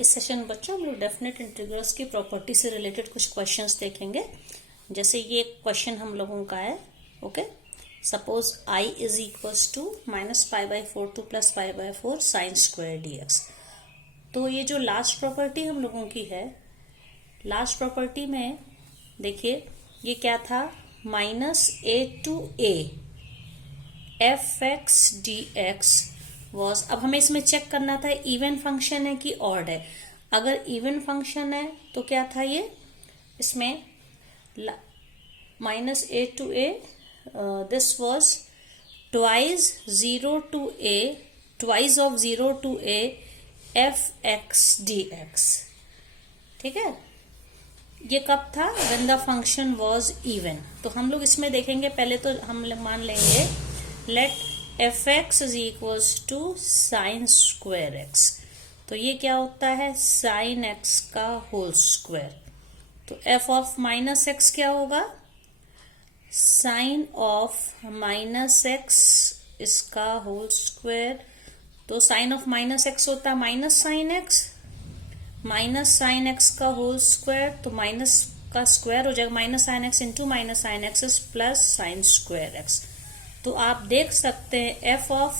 इस सेशन में बच्चों हम लोग डेफिनेट इंटीग्रल्स की प्रॉपर्टी से रिलेटेड कुछ क्वेश्चंस देखेंगे। जैसे ये क्वेश्चन हम लोगों का है, okay, suppose I is equals to -π/4 to +π/4 sine square dx। तो ये जो लास्ट प्रॉपर्टी हम लोगों की है, लास्ट प्रॉपर्टी में देखिए ये क्या था, -a to a f(x) dx was. अब हमें इसमें चेक करना था इवन फंक्शन है कि ऑड है। अगर इवन फंक्शन है तो क्या था, ये इसमें -a to a this was twice 0 to a, twice of 0 to a f(x) dx। ठीक है, ये कब था, when the function was even. तो हम लोग इसमें देखेंगे, पहले तो हम लोग मान लेंगे let f(x) is equals to sine square x। तो ये क्या होता है, साइन x का होल स्क्वायर। तो f ऑफ -x क्या होगा, साइन ऑफ -x इसका होल स्क्वायर। तो साइन ऑफ -x होता है माइनस साइन x का होल स्क्वायर। तो माइनस का स्क्वायर हो जाएगा minus sine x into minus sine x is plus sine square x। तो आप देख सकते हैं f of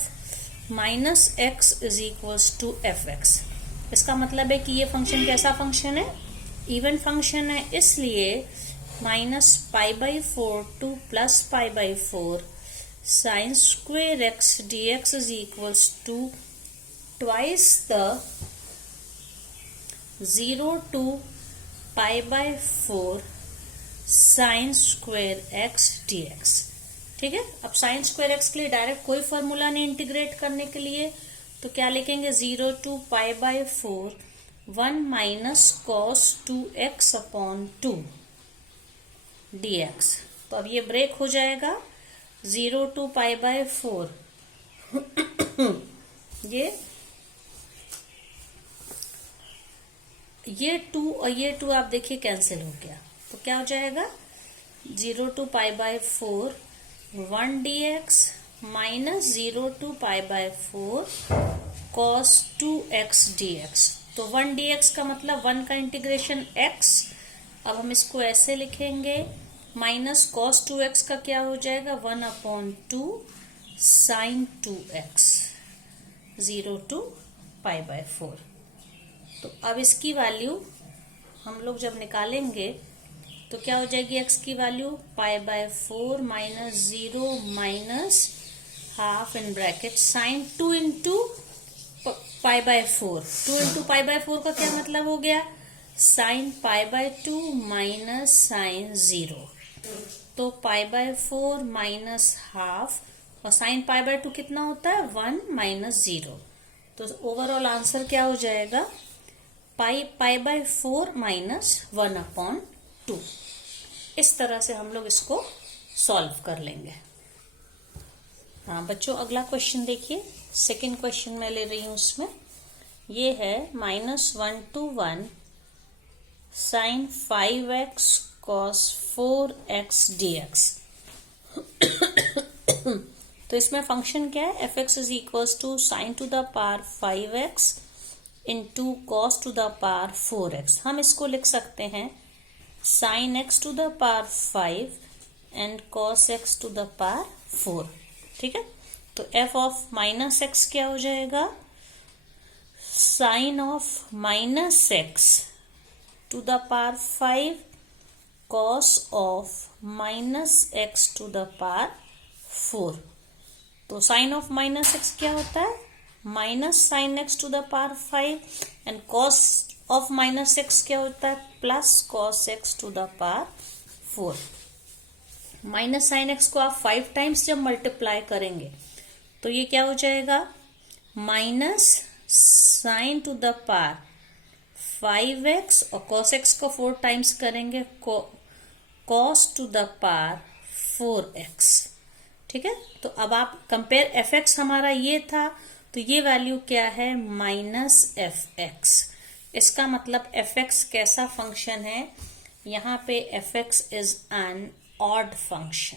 -x is equals to f(x). इसका मतलब है कि ये फंक्शन कैसा फंक्शन है, इवन फंक्शन है, इसलिए -π/4 to +π/4 sine square x dx is equals to twice the 0 to π/4 sine square x dx। ठीक है, अब साइन स्क्वायर एक्स के लिए डायरेक्ट कोई फॉर्मूला नहीं इंटीग्रेट करने के लिए, तो क्या लिखेंगे, 0 to π/4 1 minus cos 2x upon 2 dx। तो अब ये ब्रेक हो जाएगा, 0 to π/4 ये 2 और ये 2 आप देखिए कैंसिल हो गया। तो क्या हो जाएगा, 0 to π/4 1 dx minus 0 to π/4 cos 2x dx। तो 1 dx का मतलब 1 का इंटीग्रेशन x। अब हम इसको ऐसे लिखेंगे, माइनस cos 2x का क्या हो जाएगा, 1/2 sin 2x 0 to π/4। तो अब इसकी वैल्यू हम लोग जब निकालेंगे तो क्या हो जाएगी, x की value π/4 -0 minus half in bracket sine 2 into π/4। 2 into π/4 का क्या मतलब हो गया, साइन π/2 माइनस साइन 0। तो π/4 माइनस हाफ, और साइन π/2 कितना होता है, 1 माइनस 0। तो ओवरऑल आंसर क्या हो जाएगा, π/4 माइनस 1/2। इस तरह से हम लोग इसको सॉल्व कर लेंगे। हाँ बच्चों, अगला क्वेश्चन देखिए, सेकंड क्वेश्चन मैं ले रही हूं, उसमें ये है -1 to 1 sine 5x cos 4x dx। तो इसमें फंक्शन क्या है, f(x) is equals to sine to the power 5x into cos to the power 4x। हम इसको लिख सकते हैं sine x to the power 5 and cos x to the power 4। ठीक है, तो f ऑफ -x क्या हो जाएगा, sine of -x to the power 5 cos of -x to the power 4। तो साइन ऑफ -x क्या होता है, minus sine x to the power 5 and cos of -x क्या होता है, plus cos x to the power 4। Minus sine x को आप 5 times जब मल्टीप्लाई करेंगे तो ये क्या हो जाएगा, minus sign to the power 5x, और cos x को 4 टाइम्स करेंगे cos to the power 4x। ठीक है, तो अब आप कंपेयर f(x) हमारा ये था, तो ये वैल्यू क्या है, -f(x). इसका मतलब f(x) कैसा फंक्शन है, यहाँ पे f(x) is an odd function.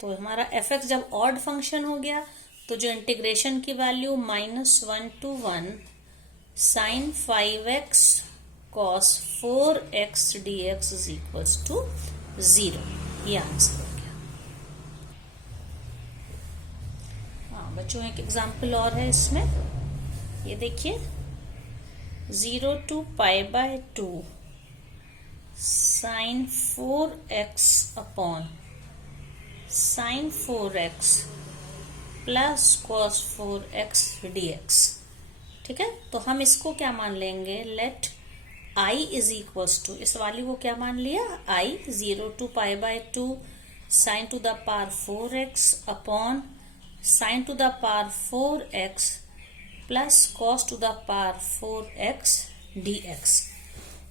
तो हमारा f(x) जब ऑड फंक्शन हो गया तो जो इंटीग्रेशन की value -1 to 1 sine 5x cos 4x dx is equals to 0। ये आंसर हो गया। हाँ बच्चों, एक एग्जाम्पल और है इसमें, ये देखिए 0 to π/2 sine 4x upon sine 4x plus cos 4x dx। ठीक है, तो हम इसको क्या मान लेंगे, let i is equals to, इस वाली को क्या मान लिया, i 0 to π/2 sine to the power 4x upon sine to the power 4x plus cos to the power 4x dx,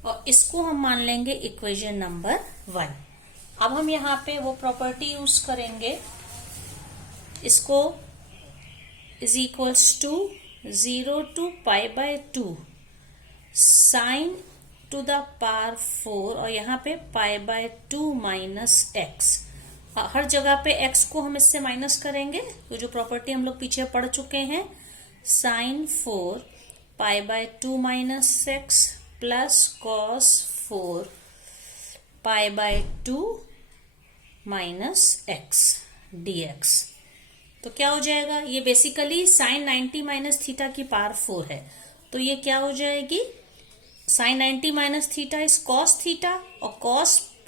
और इसको हम मान लेंगे इक्वेशन नंबर 1। अब हम यहाँ पे वो प्रॉपर्टी यूज करेंगे, इसको is equals to 0 to π/2 sine to the power 4 और यहाँ पे π/2 माइनस एक्स, हर जगह पे x को हम इससे माइनस करेंगे, तो जो प्रॉपर्टी हम लोग पीछे पढ़ चुके हैं, sine 4 π/2 minus x plus cos 4 π/2 minus x dx। तो क्या हो जाएगा, ये बेसिकली साइन 90 माइनस थीटा की पावर 4 है, तो ये क्या हो जाएगी, sine 90 minus theta is cos theta और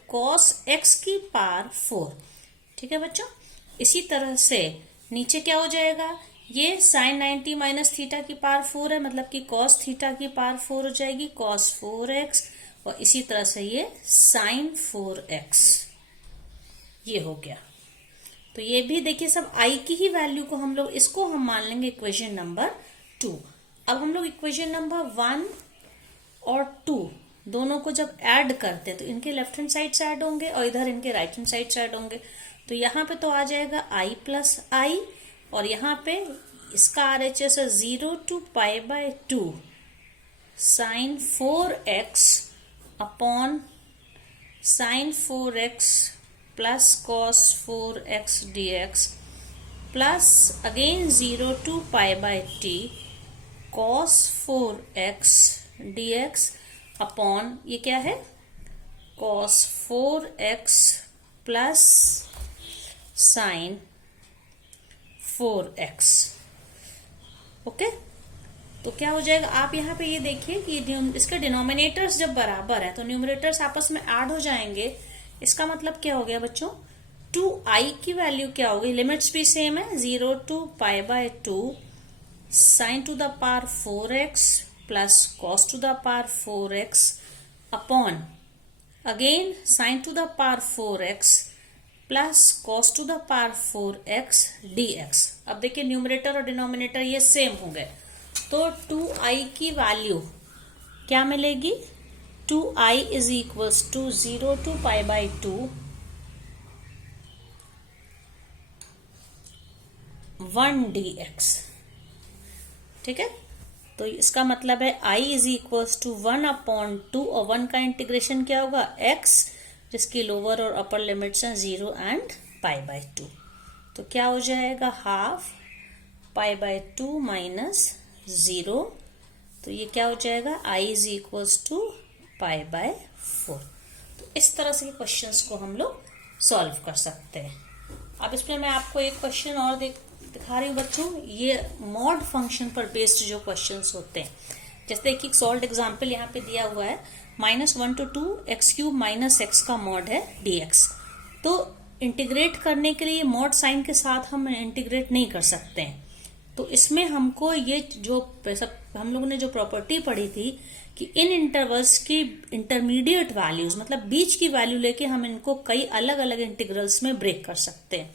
कॉस एक्स की पावर 4। ठीक है बच्चों, इसी तरह से नीचे क्या हो जाएगा, ये साइन 90 माइनस थीटा की पावर 4 है, मतलब कि कॉस थीटा की पावर 4 हो जाएगी कॉस 4x, और इसी तरह से ये साइन 4x, ये हो गया। तो ये भी देखिए सब i की ही वैल्यू को हम लोग, इसको हम मान लेंगे इक्वेशन नंबर 2। अब हम लोग इक्वेशन नंबर 1 और 2 दोनों को जब ऐड करते हैं तो इनके लेफ्ट हैंड साइड से ऐड होंगे और इधर इनके राइट हैंड साइड से ऐड होंगे, तो यहाँ पे तो आ जाएगा i प्लस आई, और यहाँ पे इसका RHS है 0 to π/2 sine 4x upon sine 4x plus cos 4x dx plus again 0 to π/t cos 4x dx upon ये क्या है, cos 4x plus sign 4x। Okay, तो क्या हो जाएगा, आप यहाँ पे ये देखिए कि इसके डिनोमिनेटर्स जब बराबर है तो न्यूमरेटर्स आपस में ऐड हो जाएंगे। इसका मतलब क्या हो गया बच्चों, 2i की वैल्यू क्या होगी, लिमिट्स भी सेम है, 0 to π/2 sine to the power 4x plus cos to the power 4x upon again sine to the power 4x plus cos to the power 4x dx। अब देखिए न्यूमरेटर और denominator ये same हो गए, तो 2i की value क्या मिलेगी, 2i is equals to 0 to π/2 1 dx। ठीक है, तो इसका मतलब है i इज इक्वल्स टू 1/2 और 1 का इंटीग्रेशन क्या होगा, x, जिसकी लोअर और अपर लिमिट्स हैं 0 एंड π/2, तो क्या हो जाएगा, हाफ π/2 माइनस 0, तो ये क्या हो जाएगा, i इज इक्वल्स टू π/4। तो इस तरह से क्वेश्चंस को हम लोग सॉल्व कर सकते हैं। अब इसमें मैं आपको एक क्वेश्चन और दिखा रही हूँ बच्चों, ये मॉड फंक्शन पर बेस्ड जो क्वेश्चंस होते हैं, जैसे देखिए सॉल्व एग्जांपल यहाँ पे दिया हुआ है, -1 to 2 x³ माइनस एक्स का मॉड है dx। तो इंटीग्रेट करने के लिए मॉड साइन के साथ हम इंटीग्रेट नहीं कर सकते हैं, तो इसमें हमको ये जो हम लोगों ने जो प्रॉपर्टी पढ़ी थी कि इन इंटरवल्स की इंटरमीडिएट वैल्यूज, मतलब बीच की वैल्यू लेके हम इनको कई अलग अलग इंटीग्रल्स में ब्रेक कर सकते हैं।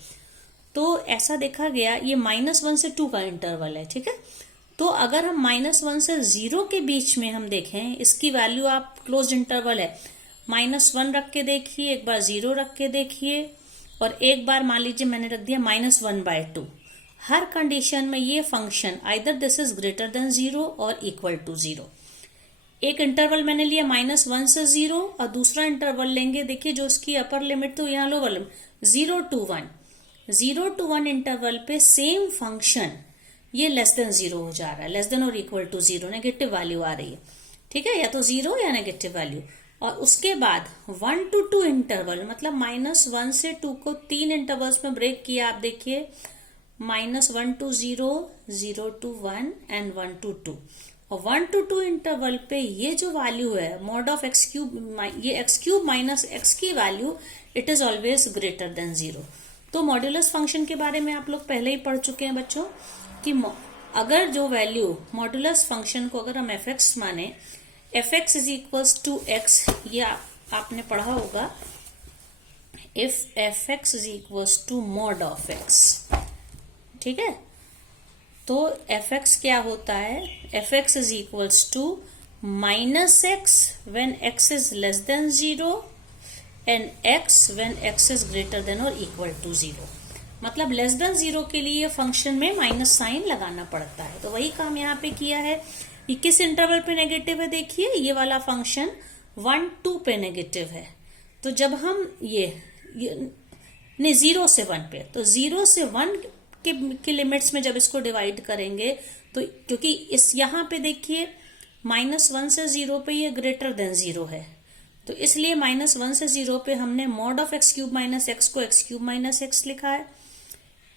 तो ऐसा देखा गया, ये -1 से 2 का इंटरवल है, ठीक है, तो अगर हम -1 से 0 के बीच में हम देखें, इसकी वैल्यू आप क्लोज इंटरवल है, -1 रख के देखिए, एक बार 0 रख के देखिए, और एक बार मान लीजिए मैंने रख दिया -1/2। हर कंडीशन में ये function either this is greater then 0 और इक्वल टू 0। एक इंटरवल मैंने लिया -1 से 0 और दूसरा इंटरवल लेंगे, देखिए जो उसकी अपर लिमिट तो यहाँ लोअर लिमिट 0 to 1 इंटरवल पे सेम फंक्शन ये लेस देन 0 हो जा रहा है, लेस देन और इक्वल टू 0, नेगेटिव वैल्यू आ रही है, ठीक है, या तो 0 या नेगेटिव वैल्यू। और उसके बाद 1 to 2 इंटरवल, मतलब -1 से 2 को 3 इंटरवल्स में ब्रेक किया, आप देखिए -1 to 0, 0 to 1 एंड 1 to 2। और 1 to 2 इंटरवल पे ये जो वैल्यू है मॉड ऑफ एक्स क्यूब, ये एक्स क्यूब माइनस एक्स की value, it is always greater than 0। तो मॉड्यूलस फंक्शन के बारे में आप लोग पहले ही पढ़ चुके हैं बच्चों कि अगर जो वैल्यू मॉड्यूलस फंक्शन को अगर हम एफ एक्स माने, f x is equals to x, ये आपने पढ़ा होगा, if f x is equals to mod of x, ठीक है। तो एफ एक्स क्या होता है, f x is equals to minus x when x is less than 0 and x when x is greater than और इक्वल टू 0। मतलब less than 0 के लिए फंक्शन में माइनस साइन लगाना पड़ता है। तो वही काम यहाँ पे किया है। ये किस इंटरवल पे नेगेटिव है, देखिए ये वाला फंक्शन 1 2 पे नेगेटिव है। तो जब हम ये नहीं 0 से 1 पे, तो 0 से 1 के लिमिट्स में जब इसको डिवाइड करेंगे, तो क्योंकि इस यहाँ पे देखिए -1 से 0 पे ये ग्रेटर देन 0 है, तो इसलिए -1 से 0 पे हमने mod of x cube minus x को एक्स क्यूब माइनस एक्स लिखा है।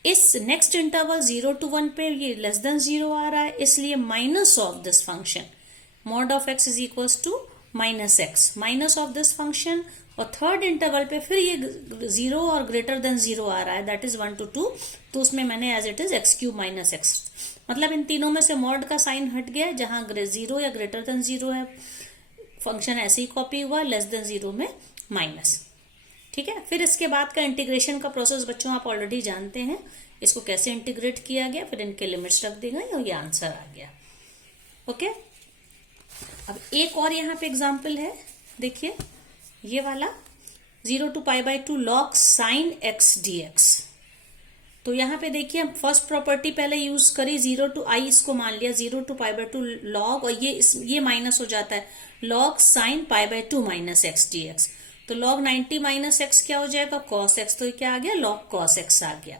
इस नेक्स्ट इंटरवल 0 to 1 पे ये लेस देन 0 आ रहा है, इसलिए minus of this function mod of x is equals to minus x, minus of this function. और थर्ड इंटरवल पे फिर ये 0 और ग्रेटर देन 0 आ रहा है, दैट इज 1 to 2, तो उसमें मैंने as it is x cube minus x, मतलब इन तीनों में से मॉड का साइन हट गया, जहां 0 या ग्रेटर देन 0 है फंक्शन ऐसे ही कॉपी हुआ, लेस देन 0 में माइनस, ठीक है। फिर इसके बाद का इंटीग्रेशन का प्रोसेस बच्चों आप ऑलरेडी जानते हैं, इसको कैसे इंटीग्रेट किया गया, फिर इनके लिमिट्स रख दी गई और ये आंसर आ गया। ओके, अब एक और यहाँ पे एग्जाम्पल है, देखिए ये वाला 0 to π/2 log sin x dx। तो यहाँ पे देखिए हम फर्स्ट प्रॉपर्टी पहले यूज करी, 0 to i इसको मान लिया 0 to π/2 log, और ये माइनस हो जाता है log sin π/2 minus x dx। तो log 90 माइनस एक्स क्या हो जाएगा, cos x, तो क्या आ गया log cos x आ गया।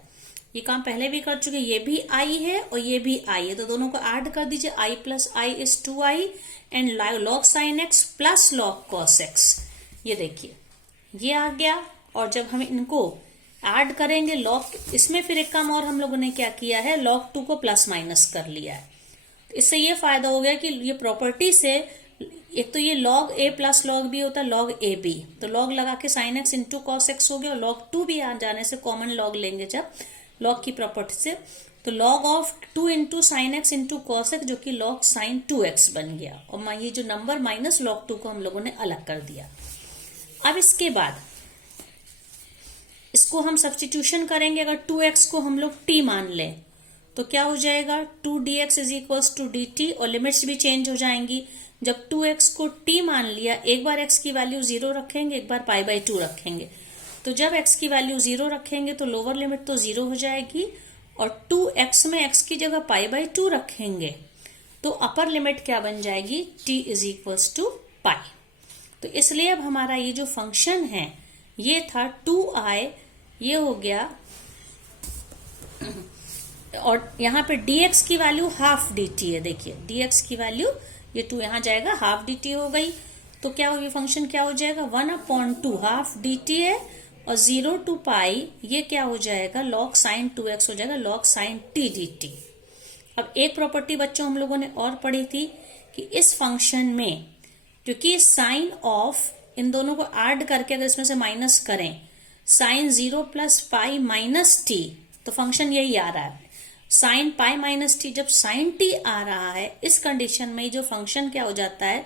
ये काम पहले भी कर चुके, ये भी i है और ये भी i है, तो दोनों को ऐड कर दीजिए, i plus i is 2i and log sin x plus log cos x, ये देखिए ये आ गया। और जब हम इनको ऐड करेंगे लॉग, इसमें फिर एक काम और हम लोगों ने क्या किया है, log 2 को प्लस माइनस कर लिया है। तो इससे ये फायदा हो गया कि ये प्रॉपर्टी से एक तो ये log a plus log b होता है log a b, तो log लगा के sin x into cos x हो गया, और log 2 भी आ जाने से कॉमन log लेंगे जब log की प्रॉपर्टी से, तो log of 2 into sine x into cos x जो कि log sin 2x बन गया, और ये जो नंबर माइनस log 2 को हम लोगों ने अलग कर दिया। अब इसके बाद इसको हम सब्स्टिट्यूशन करेंगे, अगर 2x को हम लोग t मान लें तो क्या हो जाएगा, 2dx is equals to dt, और लिमिट्स भी चेंज हो जाएंगी। जब 2x को t मान लिया, एक बार x की वैल्यू 0 रखेंगे, एक बार π/2 रखेंगे, तो जब x की वैल्यू 0 रखेंगे तो लोअर लिमिट तो 0 हो जाएगी, और 2x में x की जगह π/2 रखेंगे तो अपर लिमिट क्या बन जाएगी, t इज इक्वल्स टू पाई। तो इसलिए अब हमारा ये जो फंक्शन है ये था 2i, ये हो गया, और यहाँ पे dx की वैल्यू हाफ dt है, देखिए dx की वैल्यू ये 2 यहाँ जाएगा, हाफ dt हो गई, तो क्या हो, ये फंक्शन क्या हो जाएगा, 1/2 हाफ dt है, और 0 to पाई ये क्या हो जाएगा, log sin 2x हो जाएगा, log sin t dt। अब एक प्रॉपर्टी बच्चों हम लोगों ने और पढ़ी थी कि इस फंक्शन में क्योंकि साइन ऑफ इन दोनों को ऐड करके अगर इसमें से माइनस करें, sine 0 plus pi minus t, तो फंक्शन यही आ रहा है, साइन पाई माइनस टी। जब साइन टी आ रहा है इस कंडीशन में जो फंक्शन क्या हो जाता है,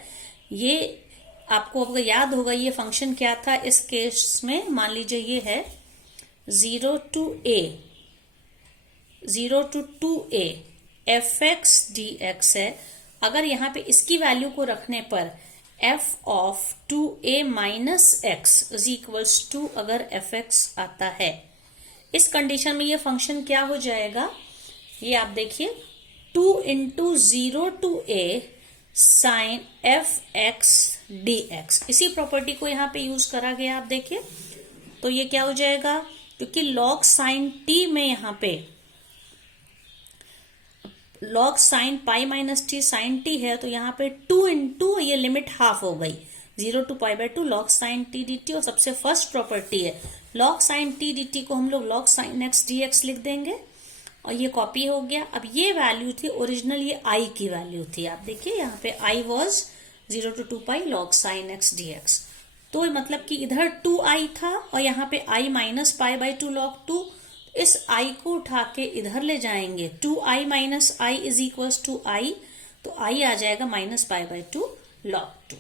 ये आपको अगर याद होगा ये फंक्शन क्या था इस केस में, मान लीजिए ये है 0 to 2a F x d x है। अगर यहाँ पे इसकी वैल्यू को रखने पर f of 2a minus x is equals to अगर एफ एक्स आता है, इस कंडीशन में ये फंक्शन क्या हो जाएगा, ये आप देखिए 2 into 0 to a sine f x d x, इसी प्रॉपर्टी को यहाँ पे यूज करा गया, आप देखिए। तो ये क्या हो जाएगा, क्योंकि log साइन t में यहाँ पे log sine pi minus t sine t है, तो यहाँ पे 2 इंटू ये लिमिट हाफ हो गई, 0 to π/2 log sine t d t. और सबसे फर्स्ट प्रॉपर्टी है log sine t d t को हम लोग log sine x d x लिख देंगे, और ये कॉपी हो गया। अब ये वैल्यू थी ओरिजिनल, ये आई की वैल्यू थी, आप देखिए यहाँ पे I was 0 to 2π log sine x d x. तो मतलब कि इधर 2i था और यहाँ पे i माइनस π/2 log 2। इस i को उठा के इधर ले जाएंगे, 2i minus i is equal to i, तो i आ जाएगा माइनस π/2 log 2।